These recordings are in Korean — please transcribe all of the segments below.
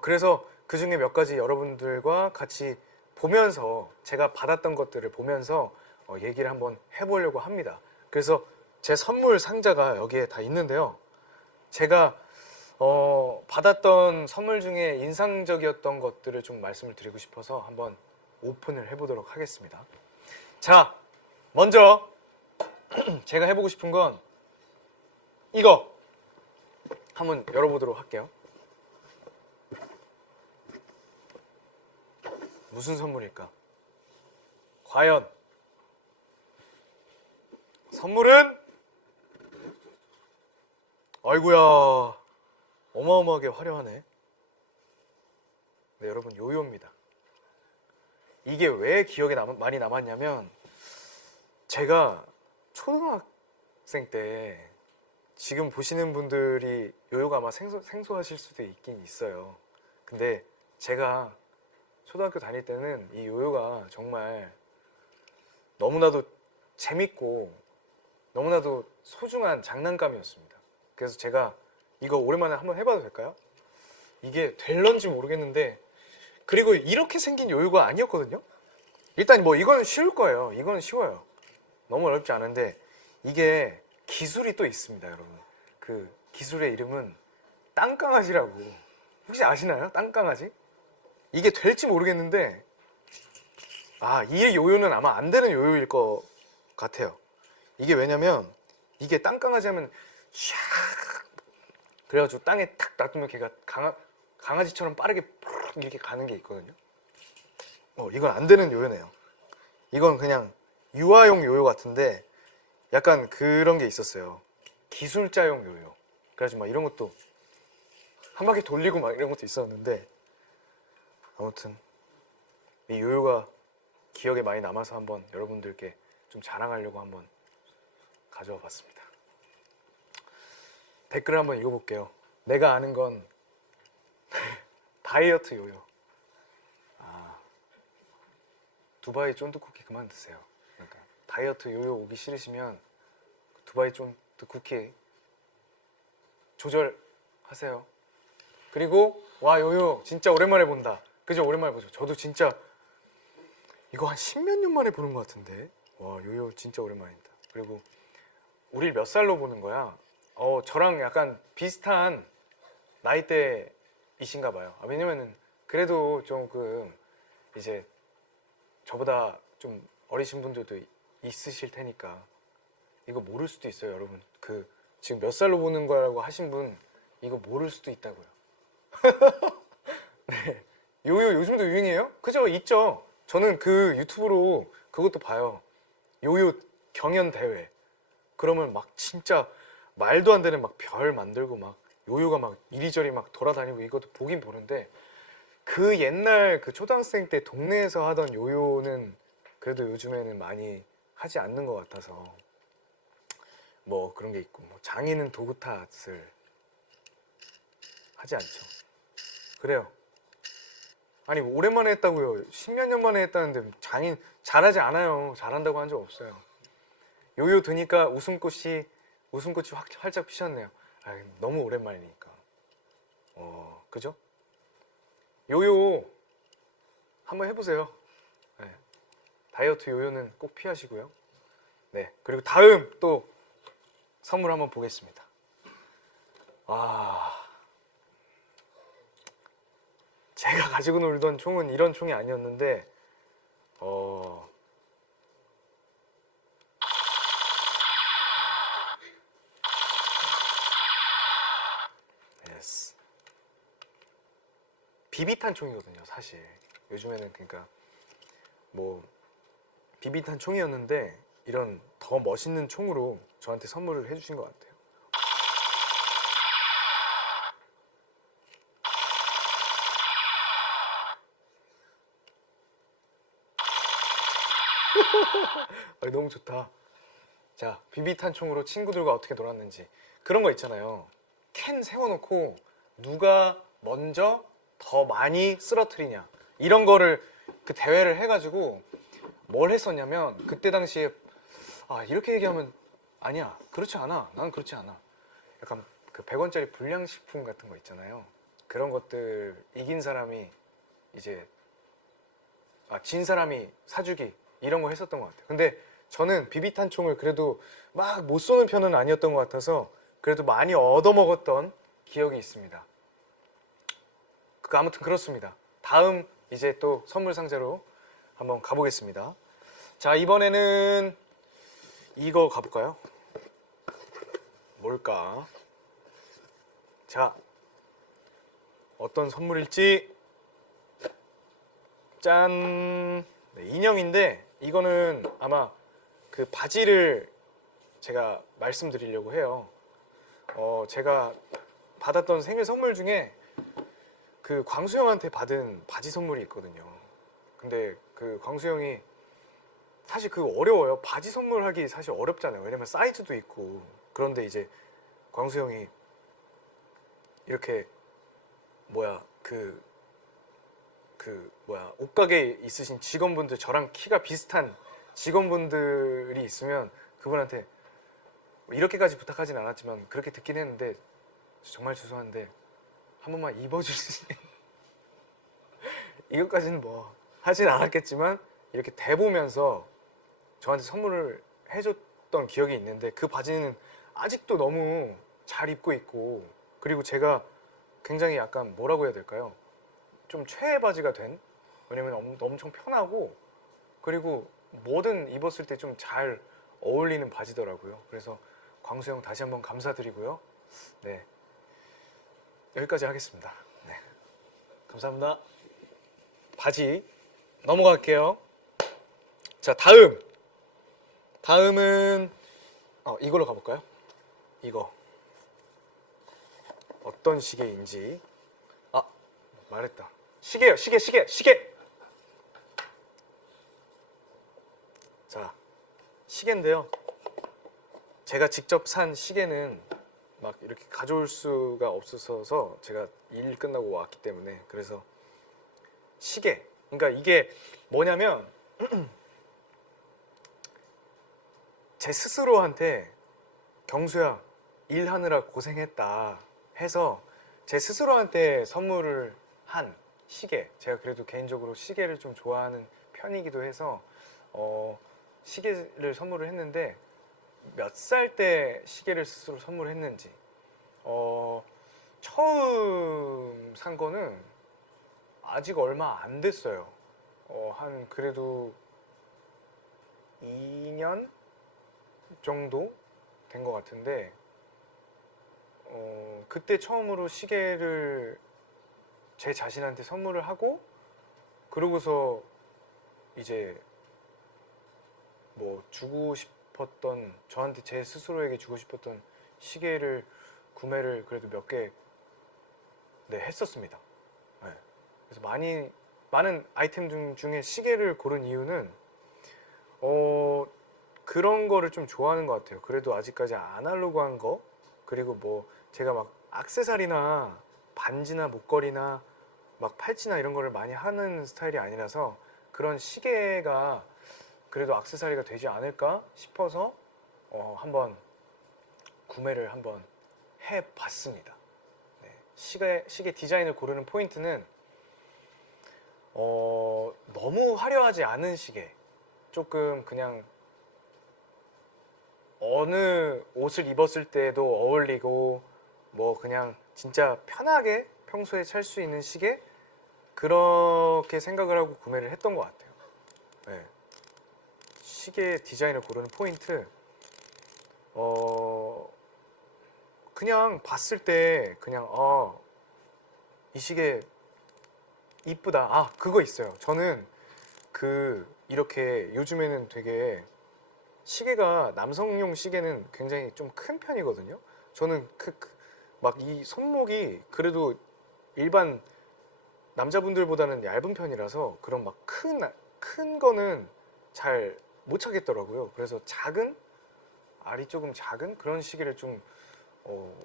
그래서 그 중에 몇 가지 여러분들과 같이 보면서 제가 받았던 것들을 보면서 얘기를 한번 해보려고 합니다. 그래서 제 선물 상자가 여기에 다 있는데요. 제가 받았던 선물 중에 인상적이었던 것들을 좀 말씀을 드리고 싶어서 한번 오픈을 해보도록 하겠습니다. 자, 먼저 제가 해보고 싶은 건 이거 한번 열어보도록 할게요. 무슨 선물일까? 과연 선물은 아이고야 어마어마하게 화려하네. 네, 여러분, 요요입니다. 이게 왜 기억에 많이 남았냐면 제가 초등학생 때, 지금 보시는 분들이 요요가 아마 생소하실 수도 있긴 있어요. 근데 제가 초등학교 다닐 때는 이 요요가 정말 너무나도 재밌고 너무나도 소중한 장난감이었습니다. 그래서 제가 이거 오랜만에 한번 해봐도 될까요? 이게 될런지 모르겠는데, 그리고 이렇게 생긴 요요가 아니었거든요. 일단 뭐 이거는 쉬울 거예요. 이거는 쉬워요. 너무 어렵지 않은데 이게 기술이 또 있습니다, 여러분. 그 기술의 이름은 땅강아지라고. 혹시 아시나요? 땅강아지? 이게 될지 모르겠는데 이 요요는 아마 안 되는 요요일 것 같아요. 이게 왜냐면 이게 땅강아지 하면 샥 그래가지고 땅에 탁 놔두면 걔가 강아지처럼 빠르게 이렇게 가는 게 있거든요. 이건 안 되는 요요네요. 이건 그냥 유아용 요요 같은데 약간 그런 게 있었어요. 기술자용 요요. 그래가지고 막 이런 것도 한 바퀴 돌리고 막 이런 것도 있었는데, 아무튼 이 요요가 기억에 많이 남아서 한번 여러분들께 좀 자랑하려고 한번 가져와 봤습니다. 댓글을 한번 읽어볼게요. 내가 아는 건 다이어트 요요. 두바이 쫀득쿠키 그만 드세요. 그러니까 다이어트 요요 오기 싫으시면 두바이 쫀득쿠키 조절하세요. 그리고 와, 요요 진짜 오랜만에 본다. 그죠? 오랜만에 보죠. 저도 진짜 이거 한 10몇 년 만에 보는 것 같은데, 와, 요요 진짜 오랜만이다. 그리고 우리 몇 살로 보는 거야? 저랑 약간 비슷한 나이대이신가 봐요. 왜냐면은 그래도 조금 이제 저보다 좀 어리신 분들도 있으실 테니까 이거 모를 수도 있어요, 여러분. 지금 몇 살로 보는 거라고 하신 분 이거 모를 수도 있다고요. 네. 요요 요즘도 유행이에요? 그죠? 있죠. 저는 그 유튜브로 그것도 봐요. 요요 경연 대회. 그러면 막 진짜 말도 안 되는 막 별 만들고 막 요요가 막 이리저리 막 돌아다니고 이것도 보긴 보는데, 그 옛날 그 초등학생 때 동네에서 하던 요요는 그래도 요즘에는 많이 하지 않는 것 같아서 뭐 그런 게 있고, 뭐 장인은 도구 탓을 하지 않죠. 그래요. 아니 오랜만에 했다고요. 10몇 년 만에 했다는데 장인 잘하지 않아요. 잘한다고 한 적 없어요. 요요 드니까 웃음꽃이 활짝 피셨네요. 너무 오랜만이니까. 그죠? 요요 한번 해보세요. 네. 다이어트 요요는 꼭 피하시고요. 네, 그리고 다음 또 선물 한번 보겠습니다. 제가 가지고 놀던 총은 이런 총이 아니었는데 yes. 비비탄 총이거든요, 사실. 요즘에는 그러니까 뭐 비비탄 총이었는데 이런 더 멋있는 총으로 저한테 선물을 해주신 것 같아요. 너무 좋다. 자, 비비탄 총으로 친구들과 어떻게 놀았는지 그런 거 있잖아요. 캔 세워놓고 누가 먼저 더 많이 쓰러뜨리냐, 이런 거를 그 대회를 해가지고 뭘 했었냐면, 그때 당시에 이렇게 얘기하면 아니야, 그렇지 않아, 나는 그렇지 않아, 약간 그 100원짜리 불량식품 같은 거 있잖아요. 그런 것들 이긴 사람이 이제 진 사람이 사주기 이런 거 했었던 것 같아요. 근데 저는 비비탄총을 그래도 막 못 쏘는 편은 아니었던 것 같아서 그래도 많이 얻어먹었던 기억이 있습니다. 아무튼 그렇습니다. 다음 이제 또 선물 상자로 한번 가보겠습니다. 자, 이번에는 이거 가볼까요? 뭘까? 자, 어떤 선물일지. 짠! 네, 인형인데 이거는 아마 그 바지를 제가 말씀드리려고 해요. 제가 받았던 생일 선물 중에 그 광수형한테 받은 바지 선물이 있거든요. 근데 그 광수형이 사실 그거 어려워요. 바지 선물하기 사실 어렵잖아요. 왜냐면 사이즈도 있고. 그런데 이제 광수형이 이렇게 옷가게 있으신 직원분들, 저랑 키가 비슷한 직원분들이 있으면 그분한테 이렇게까지 부탁하진 않았지만 그렇게 듣긴 했는데 정말 죄송한데 한 번만 입어주시지. 이것까지는 뭐 하진 않았겠지만 이렇게 대보면서 저한테 선물을 해줬던 기억이 있는데 그 바지는 아직도 너무 잘 입고 있고, 그리고 제가 굉장히 약간 뭐라고 해야 될까요? 좀 최애 바지가 된, 왜냐면 엄청 편하고 그리고 뭐든 입었을 때 좀 잘 어울리는 바지더라고요. 그래서 광수 형 다시 한번 감사드리고요. 네, 여기까지 하겠습니다. 네, 감사합니다. 바지 넘어갈게요. 자, 다음은 이걸로 가볼까요? 이거 어떤 시계인지. 말했다. 시계요. 시계. 자, 시계인데요. 제가 직접 산 시계는 막 이렇게 가져올 수가 없어서 제가 일 끝나고 왔기 때문에. 그래서 시계, 그러니까 이게 뭐냐면 제 스스로한테 경수야 일하느라 고생했다 해서 제 스스로한테 선물을 한 시계. 제가 그래도 개인적으로 시계를 좀 좋아하는 편이기도 해서 시계를 선물을 했는데, 몇 살 때 시계를 스스로 선물했는지, 처음 산 거는 아직 얼마 안 됐어요. 한 그래도 2년 정도 된 것 같은데, 그때 처음으로 시계를 제 자신한테 선물을 하고, 그러고서 이제 뭐 주고 싶었던, 저한테 제 스스로에게 주고 싶었던 시계를 구매를 그래도 몇 개 했었습니다. 네. 그래서 많은 아이템 중에 시계를 고른 이유는 그런 거를 좀 좋아하는 것 같아요. 그래도 아직까지 아날로그한 거, 그리고 뭐 제가 막 액세서리나 반지나 목걸이나 막 팔찌나 이런 거를 많이 하는 스타일이 아니라서 그런 시계가 그래도 액세서리가 되지 않을까 싶어서 한번 구매를 한번 해봤습니다. 네. 시계 디자인을 고르는 포인트는 너무 화려하지 않은 시계, 조금 그냥 어느 옷을 입었을 때도 어울리고 뭐 그냥 진짜 편하게 평소에 찰 수 있는 시계, 그렇게 생각을 하고 구매를 했던 것 같아요. 네. 시계 디자인을 고르는 포인트, 그냥 봤을 때 그냥 이 시계 이쁘다. 그거 있어요. 저는 이렇게 요즘에는 되게 시계가, 남성용 시계는 굉장히 좀 큰 편이거든요. 저는 막 이 손목이 그래도 일반 남자분들보다는 얇은 편이라서 그런 막 큰 거는 잘 못 차겠더라고요. 그래서 알이 조금 작은 그런 시계를 좀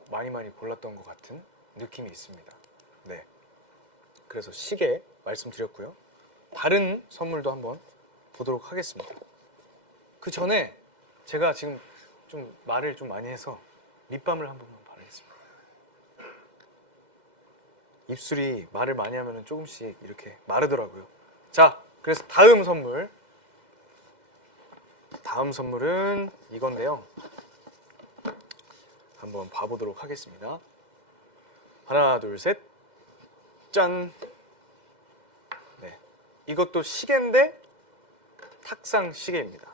많이 골랐던 것 같은 느낌이 있습니다. 네. 그래서 시계 말씀드렸고요. 다른 선물도 한번 보도록 하겠습니다. 그 전에 제가 지금 좀 말을 좀 많이 해서 립밤을 한 번만 바르겠습니다. 입술이 말을 많이 하면 조금씩 이렇게 마르더라고요. 자, 그래서 다음 선물은 이건데요. 한번 봐보도록 하겠습니다. 하나, 둘, 셋. 짠. 네, 이것도 시계인데 탁상 시계입니다.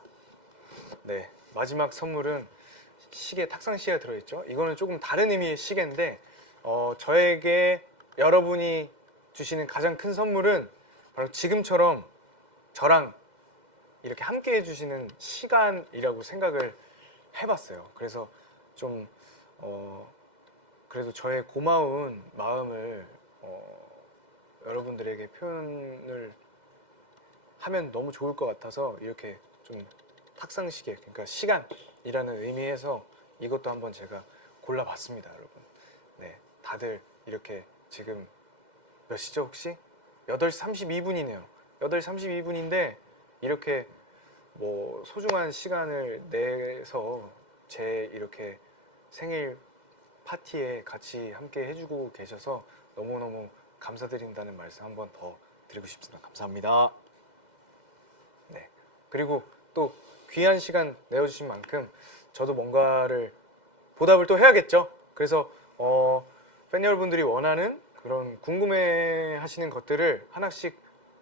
네, 마지막 선물은 시계, 탁상 시계가 들어있죠. 이거는 조금 다른 의미의 시계인데 저에게 여러분이 주시는 가장 큰 선물은 바로 지금처럼 저랑 이렇게 함께 해주시는 시간이라고 생각을 해봤어요. 그래서 좀 그래도 저의 고마운 마음을 여러분들에게 표현을 하면 너무 좋을 것 같아서 이렇게 좀 탁상시계, 그러니까 시간이라는 의미에서 이것도 한번 제가 골라봤습니다, 여러분. 네, 다들 이렇게 지금 몇 시죠 혹시? 8시 32분이네요. 8시 32분인데 이렇게 뭐 소중한 시간을 내서 제 이렇게 생일 파티에 같이 함께 해주고 계셔서 너무너무 감사드린다는 말씀 한번 더 드리고 싶습니다. 감사합니다. 네, 그리고 또 귀한 시간 내어주신 만큼 저도 뭔가를 보답을 또 해야겠죠. 그래서 팬 여러분들이 원하는 그런 궁금해하시는 것들을 하나씩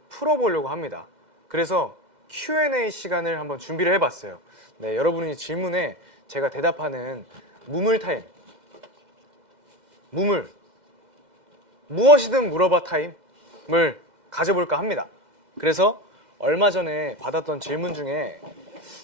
풀어보려고 합니다. 그래서 Q&A 시간을 한번 준비를 해봤어요. 네, 여러분의 질문에 제가 대답하는 무물 타임, 무엇이든 물어봐 타임을 가져볼까 합니다. 그래서 얼마 전에 받았던 질문 중에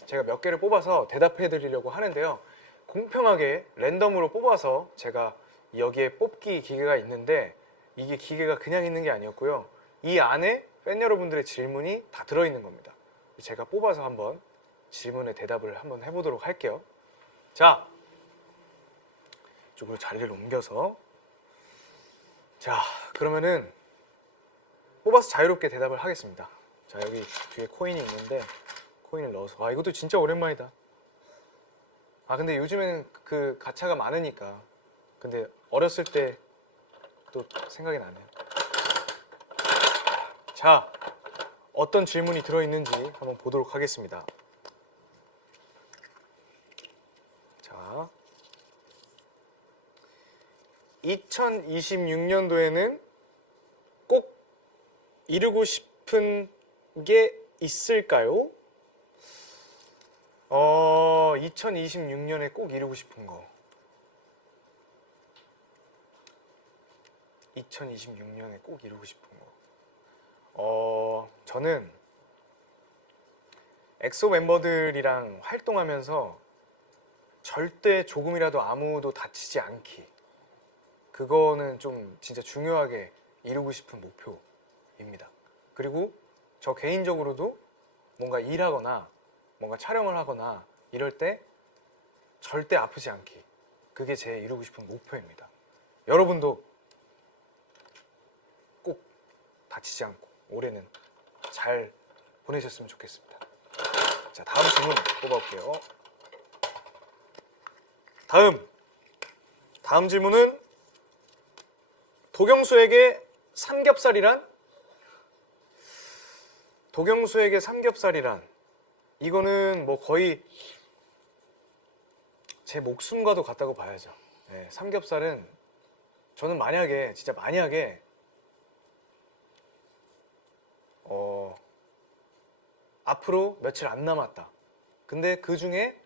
제가 몇 개를 뽑아서 대답해 드리려고 하는데요. 공평하게 랜덤으로 뽑아서 제가 여기에 뽑기 기계가 있는데 이게 기계가 그냥 있는 게 아니었고요. 이 안에 팬 여러분들의 질문이 다 들어있는 겁니다. 제가 뽑아서 한번 질문에 대답을 한번 해보도록 할게요. 자, 이쪽으로 자리를 옮겨서, 자, 그러면은 뽑아서 자유롭게 대답을 하겠습니다. 자, 여기 뒤에 코인이 있는데 코인을 넣어서, 아, 이것도 진짜 오랜만이다. 아, 근데 요즘에는 그 가차가 많으니까. 근데 어렸을 때 또 생각이 나네요. 자, 어떤 질문이 들어있는지 한번 보도록 하겠습니다. 자, 2026년도에는 꼭 이루고 싶은 게 있을까요? 2026년에 꼭 이루고 싶은 거. 2026년에 꼭 이루고 싶은 거. 저는 엑소 멤버들이랑 활동하면서 절대 조금이라도 아무도 다치지 않기. 그거는 좀 진짜 중요하게 이루고 싶은 목표입니다. 그리고 저 개인적으로도 뭔가 일하거나 뭔가 촬영을 하거나 이럴 때 절대 아프지 않기. 그게 제 이루고 싶은 목표입니다. 여러분도 꼭 다치지 않고 올해는 잘 보내셨으면 좋겠습니다. 자, 다음 질문 뽑아볼게요. 다음 질문은 도경수에게 삼겹살이란? 도경수에게 삼겹살이란, 이거는 뭐 거의 제 목숨과도 같다고 봐야죠. 네, 삼겹살은 저는 만약에 진짜 만약에 앞으로 며칠 안 남았다. 근데 그 중에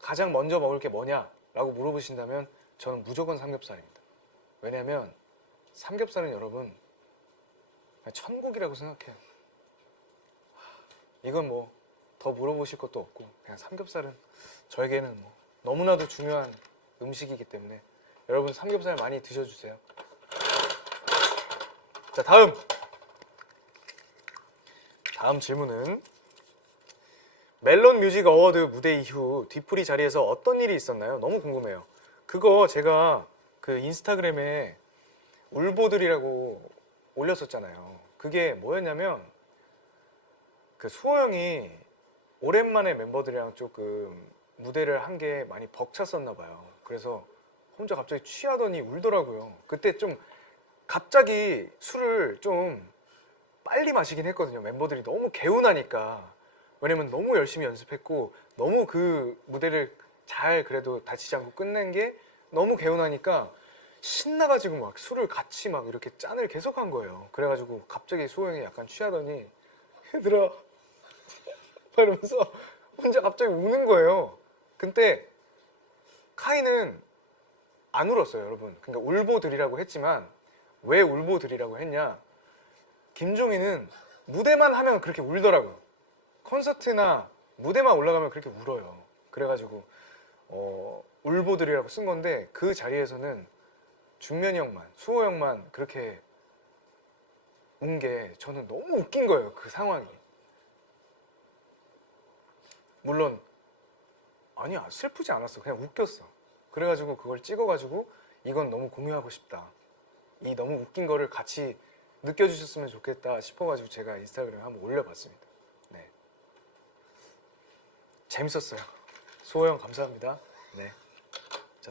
가장 먼저 먹을 게 뭐냐? 라고 물어보신다면 저는 무조건 삼겹살입니다. 왜냐면 삼겹살은 여러분 그냥 천국이라고 생각해요. 이건 뭐 더 물어보실 것도 없고 그냥 삼겹살은 저에게는 뭐 너무나도 중요한 음식이기 때문에 여러분 삼겹살 많이 드셔주세요. 자, 다음 질문은 멜론 뮤직 어워드 무대 이후 뒤풀이 자리에서 어떤 일이 있었나요? 너무 궁금해요. 그거 제가 그 인스타그램에 울보들이라고 올렸었잖아요. 그게 뭐였냐면 그 수호 형이 오랜만에 멤버들이랑 조금 무대를 한 게 많이 벅찼었나 봐요. 그래서 혼자 갑자기 취하더니 울더라고요. 그때 좀 갑자기 술을 좀 빨리 마시긴 했거든요. 멤버들이 너무 개운하니까. 왜냐면 너무 열심히 연습했고 너무 그 무대를 잘 그래도 다치지 않고 끝낸 게 너무 개운하니까 신나가지고 막 술을 같이 막 이렇게 짠을 계속 한 거예요. 그래가지고 갑자기 수호 형이 약간 취하더니 얘들아 막 이러면서 혼자 갑자기 우는 거예요. 근데 카이는 안 울었어요, 여러분. 그러니까 울보들이라고 했지만 왜 울보들이라고 했냐? 김종희는 무대만 하면 그렇게 울더라고요. 콘서트나 무대만 올라가면 그렇게 울어요. 그래가지고 울보들이라고 쓴 건데 그 자리에서는 준면이 형만, 수호 형만 그렇게 운 게 저는 너무 웃긴 거예요. 그 상황이. 물론 아니야, 슬프지 않았어. 그냥 웃겼어. 그래가지고 그걸 찍어가지고 이건 너무 공유하고 싶다. 이 너무 웃긴 거를 같이 느껴주셨으면 좋겠다 싶어가지고 제가 인스타그램에 한번 올려봤습니다. 네. 재밌었어요. 수호 형 감사합니다. 네. 자,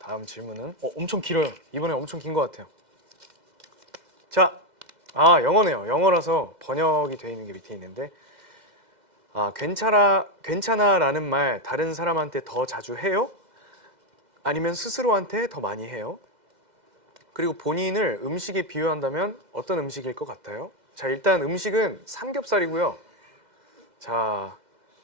다음 질문은 엄청 길어요. 이번에 엄청 긴 것 같아요. 자, 영어네요. 영어라서 번역이 되어 있는 게 밑에 있는데 괜찮아라는 말 다른 사람한테 더 자주 해요? 아니면 스스로한테 더 많이 해요? 그리고 본인을 음식에 비유한다면 어떤 음식일 것 같아요? 자, 일단 음식은 삼겹살이고요. 자,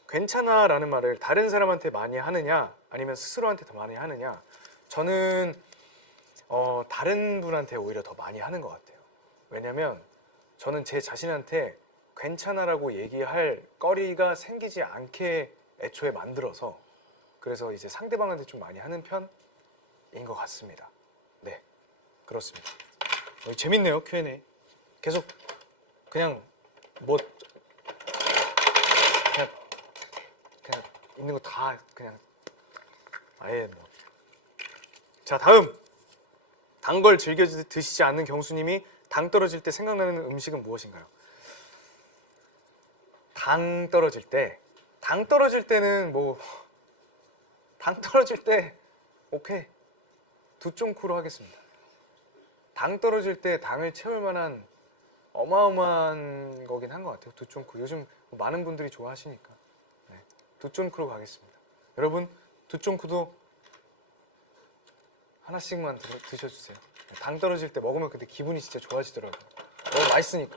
괜찮아라는 말을 다른 사람한테 많이 하느냐 아니면 스스로한테 더 많이 하느냐, 저는 다른 분한테 오히려 더 많이 하는 것 같아요. 왜냐면 저는 제 자신한테 괜찮아라고 얘기할 거리가 생기지 않게 애초에 만들어서, 그래서 이제 상대방한테 좀 많이 하는 편인 것 같습니다. 네, 그렇습니다. 재밌네요, Q&A. 계속 그냥 뭐 그냥 있는 거 다 그냥 아예 뭐. 자, 다음. 단 걸 즐겨 드시지 않는 경수님이 당 떨어질 때 생각나는 음식은 무엇인가요? 당 떨어질 때는 뭐 당 떨어질 때 오케이, 두쫑쿠로 하겠습니다. 당 떨어질 때 당을 채울 만한 어마어마한 거긴 한 것 같아요. 두쫑쿠. 요즘 많은 분들이 좋아하시니까. 네, 두쫑쿠로 가겠습니다. 여러분, 두쫑쿠도 하나씩만 드셔주세요. 당 떨어질 때 먹으면 근데 기분이 진짜 좋아지더라고요. 너무 맛있으니까.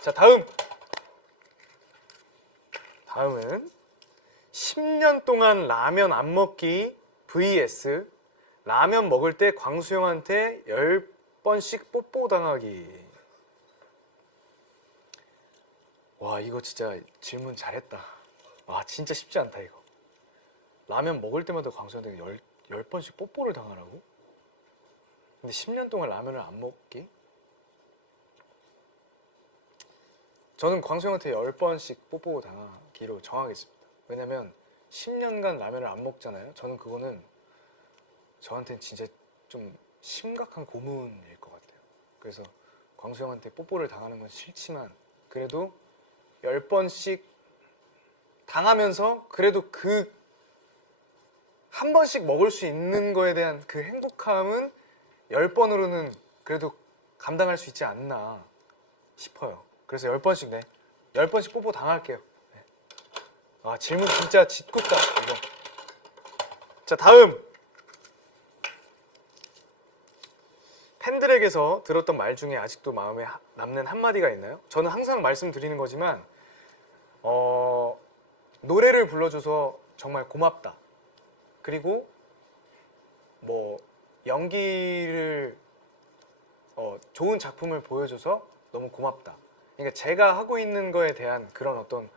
자, 다음은 10년 동안 라면 안 먹기 vs 라면 먹을 때 광수형한테 10번씩 뽀뽀 당하기. 와, 이거 진짜 질문 잘했다. 와, 진짜 쉽지 않다 이거. 라면 먹을 때마다 광수형한테 10번씩 뽀뽀를 당하라고? 근데 10년 동안 라면을 안 먹기? 저는 광수형한테 10번씩 뽀뽀 당하기로 정하겠습니다. 왜냐면 10년간 라면을 안 먹잖아요. 저는 그거는 저한테는 진짜 좀 심각한 고문일 것 같아요. 그래서 광수형한테 뽀뽀를 당하는 건 싫지만 그래도 10번씩 당하면서 그래도 그 한 번씩 먹을 수 있는 거에 대한 그 행복함은 10번으로는 그래도 감당할 수 있지 않나 싶어요. 그래서 10번씩, 네, 10번씩 뽀뽀 당할게요. 네. 질문 진짜 짓궂다 이거. 자, 다음. 팬들에게서 들었던 말 중에 아직도 마음에 남는 한마디가 있나요? 저는 항상 말씀드리는 거지만 노래를 불러줘서 정말 고맙다. 그리고 뭐 연기를 좋은 작품을 보여줘서 너무 고맙다. 그러니까 제가 하고 있는 거에 대한 그런 어떤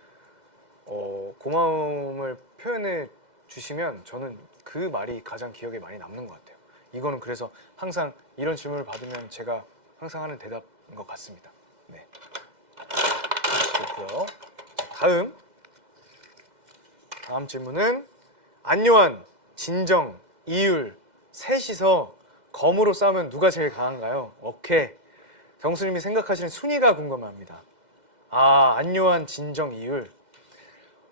고마움을 표현해 주시면 저는 그 말이 가장 기억에 많이 남는 것 같아요. 이거는 그래서 항상 이런 질문을 받으면 제가 항상 하는 대답인 것 같습니다. 네. 그렇고요. 다음 질문은 안요한, 진정, 이율 셋이서 검으로 싸우면 누가 제일 강한가요? 오케이. 경수님이 생각하시는 순위가 궁금합니다. 안요한, 진정, 이율.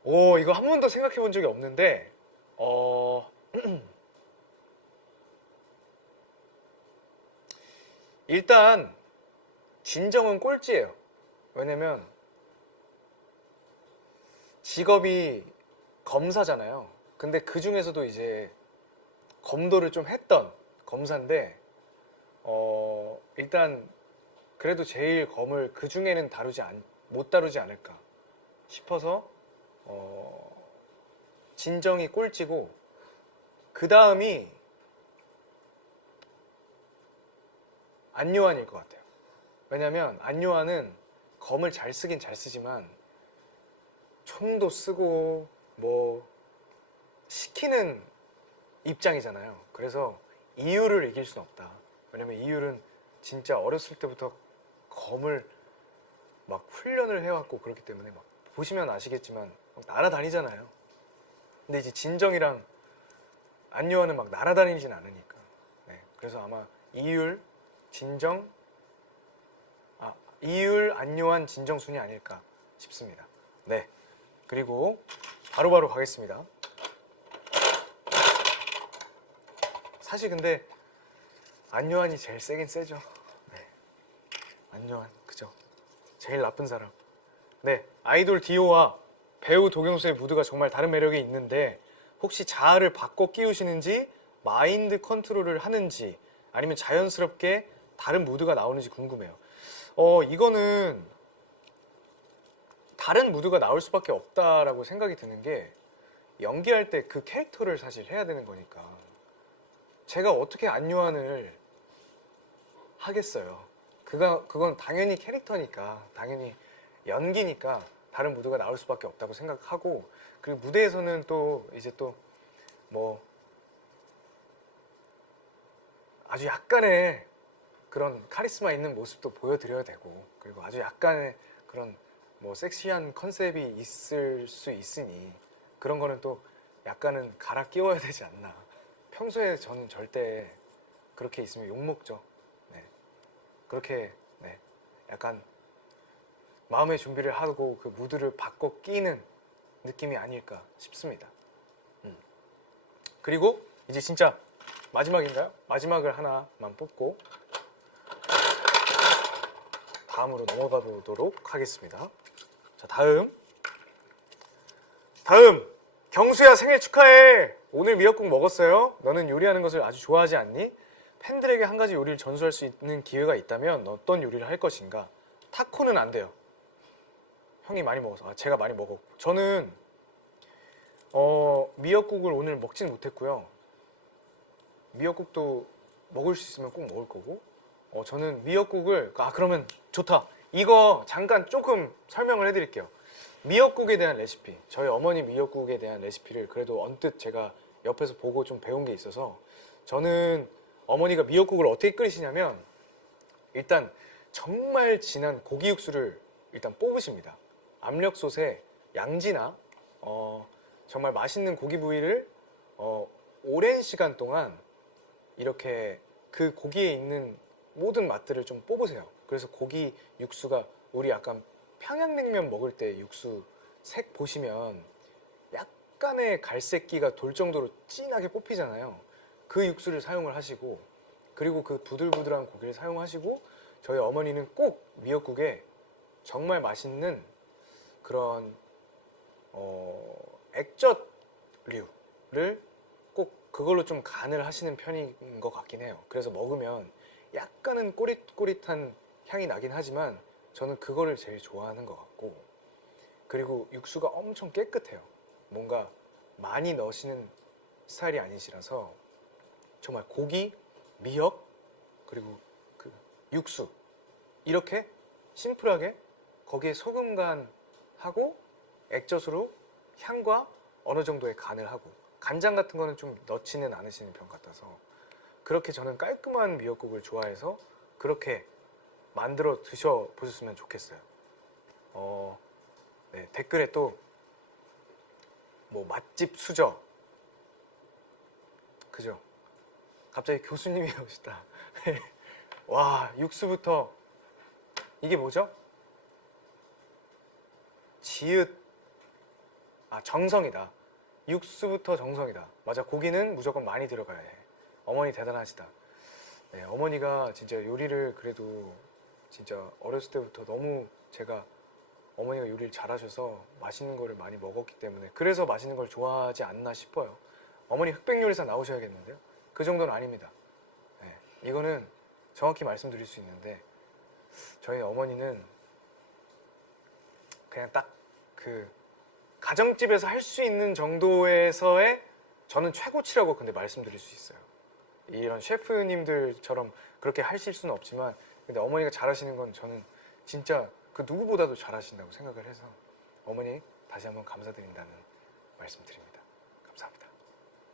오, 이거 한 번도 생각해 본 적이 없는데 일단 진정은 꼴찌예요. 왜냐면 직업이 검사잖아요. 근데 그 중에서도 이제 검도를 좀 했던 검사인데 일단 그래도 제일 검을 그 중에는 못 다루지 않을까 싶어서 진정이 꼴찌고 그 다음이 안요한일 것 같아요. 왜냐면 안요한은 검을 잘 쓰긴 잘 쓰지만 총도 쓰고 뭐 시키는 입장이잖아요. 그래서 이유를 이길 수는 없다. 왜냐면 이유는 진짜 어렸을 때부터 검을 막 훈련을 해왔고 그렇기 때문에 막 보시면 아시겠지만 막 날아다니잖아요. 근데 이제 진정이랑 안요한은 막 날아다니진 않으니까. 네, 그래서 아마 이율, 진정, 이율, 안요한, 진정 순이 아닐까 싶습니다. 네, 그리고 바로바로 가겠습니다. 사실 근데 안요한이 제일 세긴 세죠. 네, 안요한 그죠? 제일 나쁜 사람. 네, 아이돌 디오와 배우 도경수의 무드가 정말 다른 매력이 있는데 혹시 자아를 바꿔 끼우시는지 마인드 컨트롤을 하는지 아니면 자연스럽게 다른 무드가 나오는지 궁금해요. 이거는 다른 무드가 나올 수밖에 없다라고 생각이 드는 게 연기할 때 그 캐릭터를 사실 해야 되는 거니까 제가 어떻게 안요한을 하겠어요. 그건 당연히 캐릭터니까 당연히 연기니까 다른 무드가 나올 수밖에 없다고 생각하고 그리고 무대에서는 또 이제 또 뭐 아주 약간의 그런 카리스마 있는 모습도 보여드려야 되고 그리고 아주 약간의 그런 뭐 섹시한 컨셉이 있을 수 있으니 그런 거는 또 약간은 갈아 끼워야 되지 않나. 평소에 저는 절대 그렇게 있으면 욕먹죠. 네. 그렇게 네. 약간 마음의 준비를 하고 그 무드를 바꿔 끼는 느낌이 아닐까 싶습니다. 그리고 이제 진짜 마지막인가요? 마지막을 하나만 뽑고 다음으로 넘어가 보도록 하겠습니다. 자, 다음 경수야 생일 축하해. 오늘 미역국 먹었어요? 너는 요리하는 것을 아주 좋아하지 않니? 팬들에게 한 가지 요리를 전수할 수 있는 기회가 있다면 어떤 요리를 할 것인가? 타코는 안 돼요. 형이 많이 먹어서. 제가 많이 먹었고 저는 미역국을 오늘 먹진 못했고요. 미역국도 먹을 수 있으면 꼭 먹을 거고 저는 미역국을 그러면 좋다. 이거 잠깐 조금 설명을 해드릴게요. 미역국에 대한 레시피, 저희 어머니 미역국에 대한 레시피를 그래도 언뜻 제가 옆에서 보고 좀 배운 게 있어서 저는 어머니가 미역국을 어떻게 끓이시냐면 일단 정말 진한 고기 육수를 일단 뽑으십니다. 압력솥에 양지나 정말 맛있는 고기 부위를 오랜 시간 동안 이렇게 그 고기에 있는 모든 맛들을 좀 뽑으세요. 그래서 고기 육수가 우리 약간 평양냉면 먹을 때 육수 색 보시면 약간의 갈색기가 돌 정도로 진하게 뽑히잖아요. 그 육수를 사용을 하시고 그리고 그 부들부들한 고기를 사용하시고 저희 어머니는 꼭 미역국에 정말 맛있는 그런 액젓류를 꼭 그걸로 좀 간을 하시는 편인 것 같긴 해요. 그래서 먹으면 약간은 꼬릿꼬릿한 향이 나긴 하지만 저는 그거를 제일 좋아하는 것 같고 그리고 육수가 엄청 깨끗해요. 뭔가 많이 넣으시는 스타일이 아니시라서 정말 고기, 미역, 그리고 그 육수 이렇게 심플하게 거기에 소금 간하고 액젓으로 향과 어느 정도의 간을 하고 간장 같은 거는 좀 넣지는 않으시는 편 같아서 그렇게 저는 깔끔한 미역국을 좋아해서 그렇게 만들어 드셔보셨으면 좋겠어요. 네, 댓글에 또 뭐 맛집 수저 그죠? 갑자기 교수님이 오시다. 와 육수부터 이게 뭐죠? 지읒 정성이다. 육수부터 정성이다. 맞아 고기는 무조건 많이 들어가야 해. 어머니 대단하시다. 네, 어머니가 진짜 요리를 그래도 진짜 어렸을 때부터 너무 제가 어머니가 요리를 잘하셔서 맛있는 거를 많이 먹었기 때문에 그래서 맛있는 걸 좋아하지 않나 싶어요. 어머니 흑백 요리사 나오셔야겠는데요. 그 정도는 아닙니다. 네, 이거는 정확히 말씀드릴 수 있는데 저희 어머니는 그냥 딱 그 가정집에서 할 수 있는 정도에서의 저는 최고치라고 근데 말씀드릴 수 있어요. 이런 셰프님들처럼 그렇게 하실 수는 없지만 근데 어머니가 잘하시는 건 저는 진짜 그 누구보다도 잘하신다고 생각을 해서 어머니 다시 한번 감사드린다는 말씀드립니다.